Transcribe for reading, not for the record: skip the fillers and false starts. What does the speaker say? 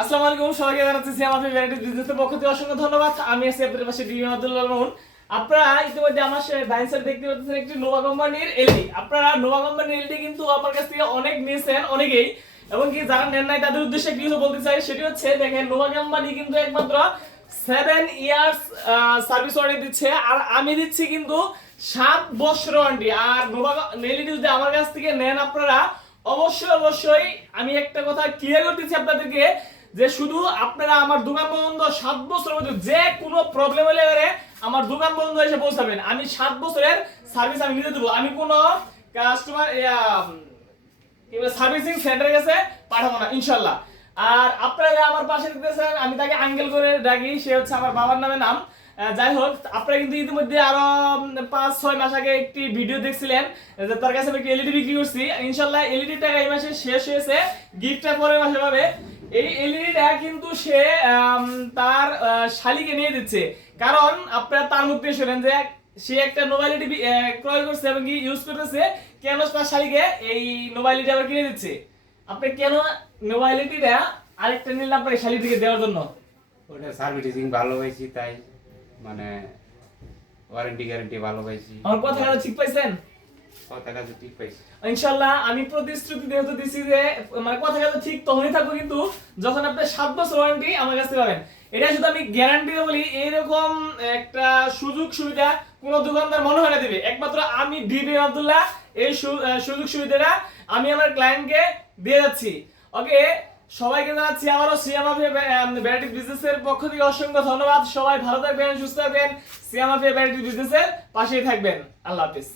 আসসালামু আলাইকুম, সবাইকে জানাচ্ছি সিয়াম আফি ভ্যারাইটি বিজনেসের পক্ষ থেকে অসংখ্য ধন্যবাদ। আমি আছি আপনাদের পাশে ডিএম আব্দুল্লাহ মামুন। আপনারা ইতিমধ্যে আমার ডাইন সাইড দেখতে পাচ্ছেন একটি নোভা কোম্পানির এলডি। আপনারা নোভা কোম্পানির এলডি কিন্তু আমার কাছ থেকে অনেক নিয়েছেন অনেকেই, এবং কি যারা নেন নাই তাদের উদ্দেশ্যে কিছু বলতে চাই। সেটি হচ্ছে, দেখেন নোভা কোম্পানি কিন্তু একমাত্র 7 ইয়ার্স সার্ভিস ওয়ারেন্টি দিচ্ছে, আর আমি দিচ্ছি কিন্তু 7 বছর ওয়ারেন্টি। আর নোভা এলডি যদি আমার কাছ থেকে নেন আপনারা অবশ্যই আমি একটা কথা ক্লিয়ার করতেছি আপনাদেরকে, যে শুধু আপনারা আমার দোকান বন্ধ 7 বছরের মধ্যে যে কোনো প্রবলেম হলে আমার দোকান বন্ধ এসে পৌঁছাবেন। আমি 7 বছরের সার্ভিস আমি নিতে দেবো। আমি কোনো কাস্টমার সার্ভিসিং সেন্টারের কাছে পাঠাবো না ইনশাল্লাহ। আর আপনারা আমার পাশে দেখতেছেন, আমি তাকে আঙ্কেল করে ডাকি, সে হচ্ছে আমার বাবার নামে নাম। যাই হোক, আপনারা কিন্তু ইতিমধ্যে আরো 5-6 মাস আগে একটি ভিডিও দেখছিলেন যে তার কাছে আমি একটি এলইডি বিক্রি করছি। ইনশাল্লাহ এলইডি টাকা এই মাসে শেষ হয়েছে, গিফটটা পরের মাসে পাবে। এই এলইডিটা কিন্তু সে তার শালিকে নিয়ে দিচ্ছে, কারণ আপনারা তার মুখ দিয়ে শুনেন যে সে একটা মোবাইল টিভি ক্রয় করছে এবং কি ইউজ করতেছে, কেন তার শালিকে এই মোবাইল টিভি আবার কিনে দিচ্ছে। আপনি কেন মোবাইল টিভিটা আরেকটা নিলেন আপনার শালিটিকে দেওয়ার জন্য? ওটা সার্ভিসিং ভালো হয়েছে, তাই মানে ওয়ারেন্টি গ্যারান্টি ভালো পাইছি। আমার কথাটা ঠিক পাইছেন? কথা কাজে ঠিক পাইছি ইনশাআল্লাহ। আমি প্রতিশ্রুতি যেহেতু দিছি যে মানে কথা কথা ঠিক তখনই থাকবো, কিন্তু যখন আপনি 7 বছর ওয়ারেন্টি আমার কাছে পাবেন। এটা শুধু আমি গ্যারান্টি বলি, এইরকম একটা সুযোগ সুবিধা কোনো দোকানদার মনে হয় না দিবে, একমাত্র আমি ডিবি আব্দুল্লাহ এই সুযোগ সুবিধাটা আমি আমার ক্লায়েন্টকে দিয়ে যাচ্ছি। ওকে, সবাইকে জানাচ্ছি আমারও সিয়াম আফি ভ্যারাইটি বিজনেসের পক্ষ থেকে অসংখ্য ধন্যবাদ। সবাই ভালো থাকবেন, সুস্থ থাকবেন, সিয়াম আফি ভ্যারাইটি বিজনেসের পাশেই থাকবেন। আল্লাহ হাফেজ।